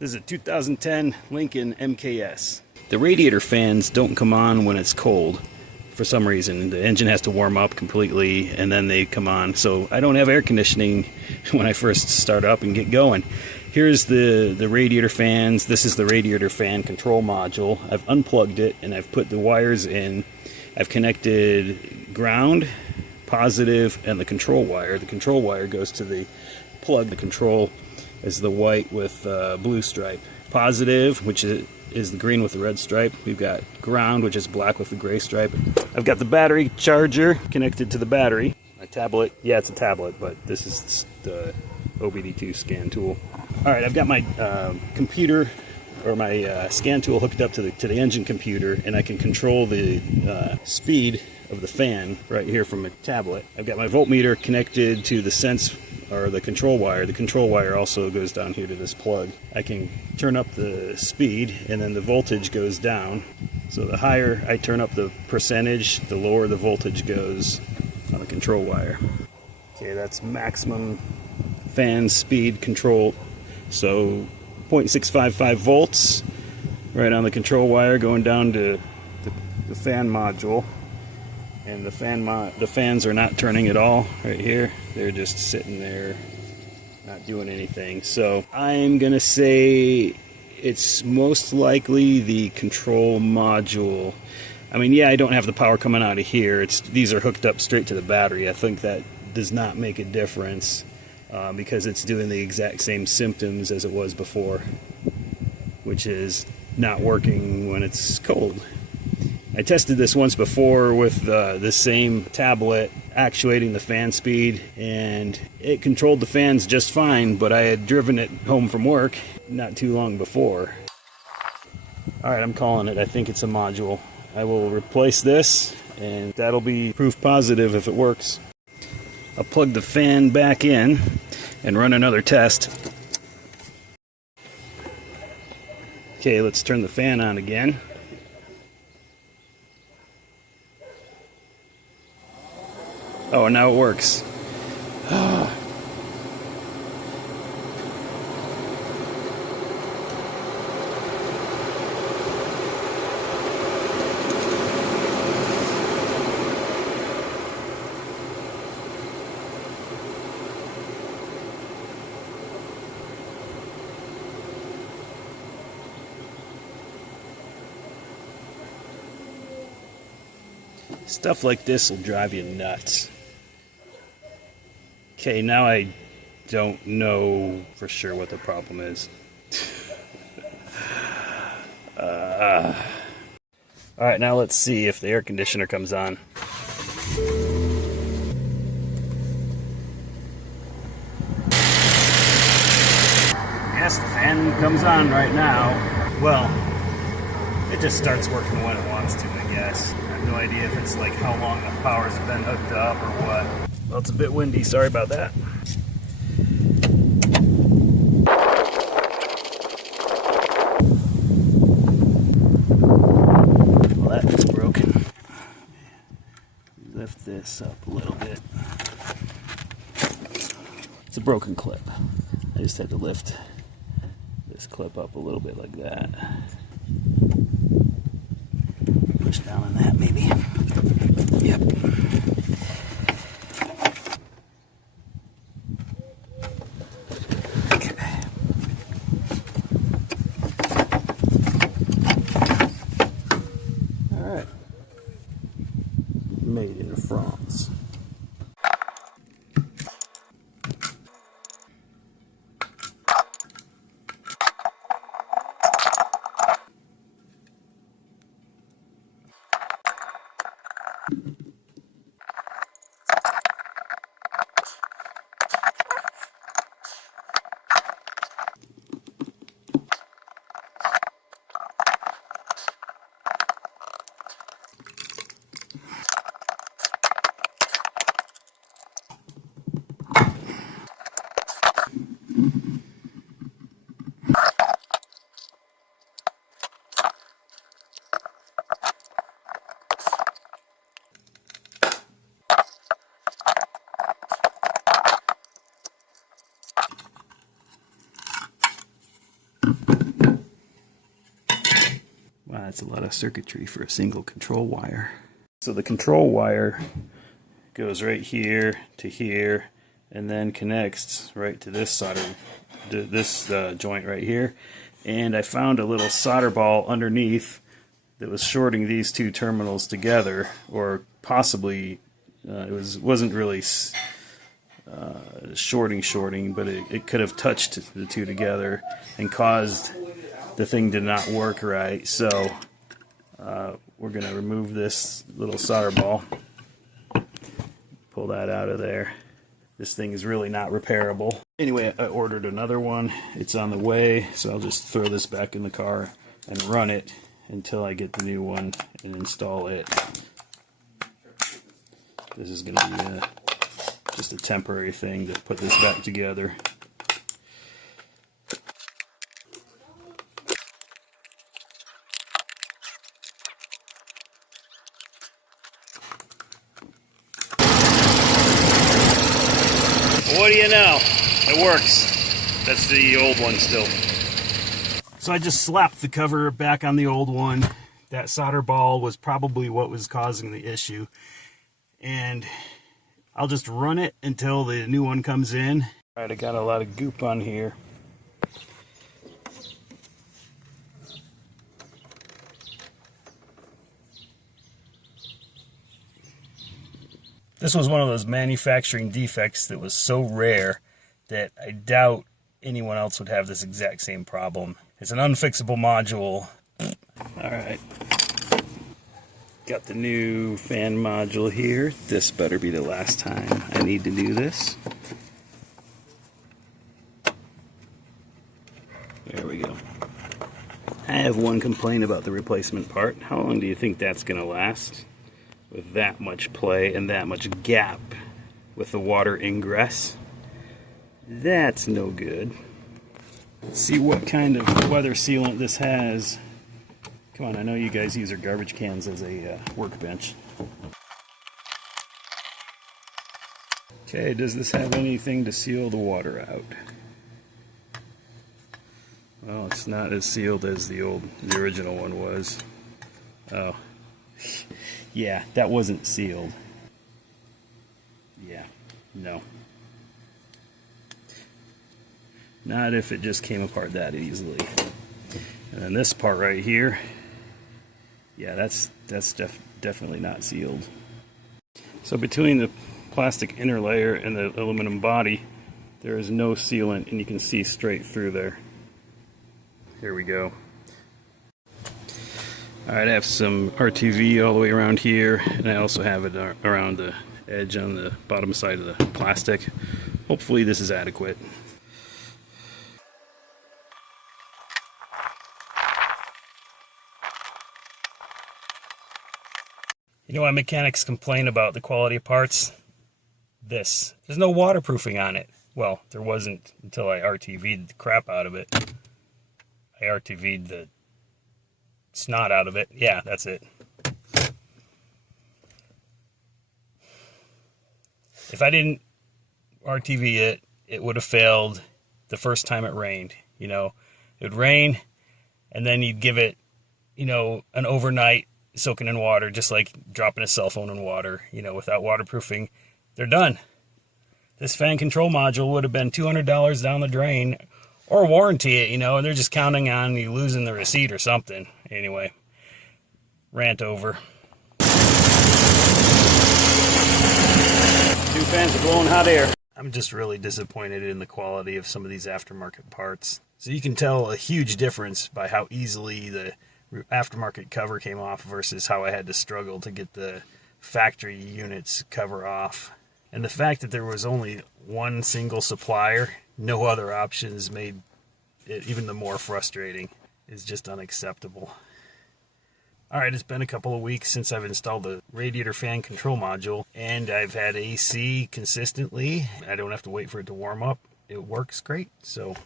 This is a 2010 Lincoln MKS. The radiator fans don't come on when it's cold for some reason. The engine has to warm up completely and then they come on. So I don't have air conditioning when I first start up and get going. Here's the radiator fans. This is the radiator fan control module. I've unplugged it and I've put the wires in. I've connected ground, positive, and the control wire. The control wire goes to the plug. The control is the white with blue stripe. Positive, which is the green with the red stripe. We've got ground, which is black with the gray stripe. I've got the battery charger connected to the battery. My tablet, yeah, it's a tablet, but this is the OBD2 scan tool. All right, I've got my computer or my scan tool hooked up to the engine computer, and I can control the speed of the fan right here from a tablet. I've got my voltmeter connected to the sense or the control wire. The control wire also goes down here to this plug. I can turn up the speed and then the voltage goes down. So the higher I turn up the percentage, the lower the voltage goes on the control wire. Okay, that's maximum fan speed control. So 0.655 volts right on the control wire going down to the fan module. And the fans are not turning at all right here. They're just sitting there, not doing anything. So I'm gonna say it's most likely the control module. I mean, yeah, I don't have the power coming out of here. These are hooked up straight to the battery. I think that does not make a difference because it's doing the exact same symptoms as it was before, which is not working when it's cold. I tested this once before with the same tablet actuating the fan speed, and it controlled the fans just fine, but I had driven it home from work not too long before. Alright, I'm calling it. I think it's a module. I will replace this, and that'll be proof positive if it works. I'll plug the fan back in and run another test. Okay, let's turn the fan on again. Oh, and now it works. Stuff like this will drive you nuts. Okay, now I don't know for sure what the problem is. Alright, now let's see if the air conditioner comes on. Yes, the fan comes on right now. Well, it just starts working when it wants to, I guess. I have no idea if it's like how long the power's been hooked up or what. Well, it's a bit windy, sorry about that. Well, that is broken. Lift this up a little bit. It's a broken clip. I just had to lift this clip up a little bit like that. Push down on that maybe. Yep. Made in France. Wow, that's a lot of circuitry for a single control wire. So the control wire goes right here to here, and then connects right to this joint right here. And I found a little solder ball underneath that was shorting these two terminals together, or possibly it wasn't really shorting, but it could have touched the two together and caused the thing to not work right. So we're going to remove this little solder ball, pull that out of there. This thing is really not repairable. Anyway, I ordered another one. It's on the way, so I'll just throw this back in the car and run it until I get the new one and install it. This is going to be just a temporary thing to put this back together. What do you know? It works. That's the old one still. So I just slapped the cover back on the old one. That solder ball was probably what was causing the issue. And I'll just run it until the new one comes in. Alright, I got a lot of goop on here. This was one of those manufacturing defects that was so rare that I doubt anyone else would have this exact same problem. It's an unfixable module. Alright. Got the new fan module here. This better be the last time I need to do this. There we go. I have one complaint about the replacement part. How long do you think that's going to last? With that much play and that much gap with the water ingress. That's no good. Let's see what kind of weather sealant this has. Come on, I know you guys use your garbage cans as a workbench. Okay, does this have anything to seal the water out? Well, it's not as sealed as the original one was. Oh. Yeah, that wasn't sealed. Yeah, no. Not if it just came apart that easily. And then this part right here, yeah, that's definitely not sealed. So between the plastic inner layer and the aluminum body, there is no sealant, and you can see straight through there. Here we go. Alright, I have some RTV all the way around here, and I also have it around the edge on the bottom side of the plastic. Hopefully this is adequate. You know why mechanics complain about the quality of parts? There's no waterproofing on it. Well, there wasn't until I RTV'd the crap out of it. I RTV'd the snot out of it. Yeah, that's it. If I didn't RTV it, it would have failed the first time it rained. You know, it would rain, and then you'd give it, you know, an overnight soaking in water, just like dropping a cell phone in water. You know, without waterproofing, they're done. This fan control module would have been $200 down the drain, or warranty it, you know, and they're just counting on you losing the receipt or something. Anyway, rant over. Two fans are blowing hot air. I'm just really disappointed in the quality of some of these aftermarket parts. So you can tell a huge difference by how easily the aftermarket cover came off versus how I had to struggle to get the factory units cover off. And the fact that there was only one single supplier, no other options, made it even the more frustrating. Is just unacceptable. Alright, it's been a couple of weeks since I've installed the radiator fan control module, and I've had AC consistently. I don't have to wait for it to warm up. It works great, so